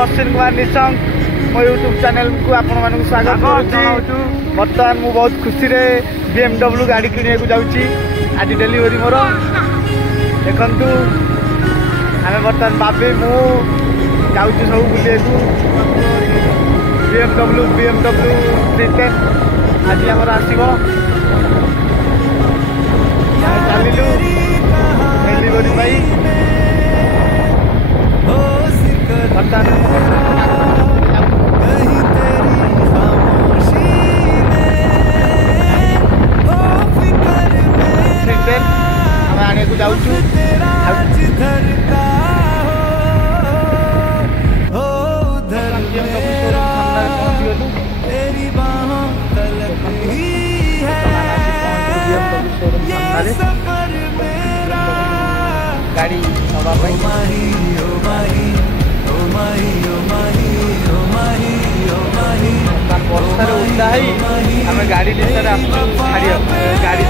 अश्विन कुमार निशंक मो YouTube channel को आपण मानक स्वागत करुच्ची। बर्तमान मु बहुत खुशी रे BMW गाड़ी किणे को जाउची। आज डेलीवरी मोर देखंतु आमे बर्तमान बाबे मु जाउची सब बुलिए को BMW 310 आज हमर आसीबो चलिलु डेलीवरी भाई आने को जाऊँ गाड़ी वर्षा उठा है आम गाड़ी गाड़ी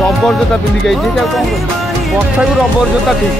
रबर जोता पिंधिक आई कौन वर्षा को रबर जोता ठीक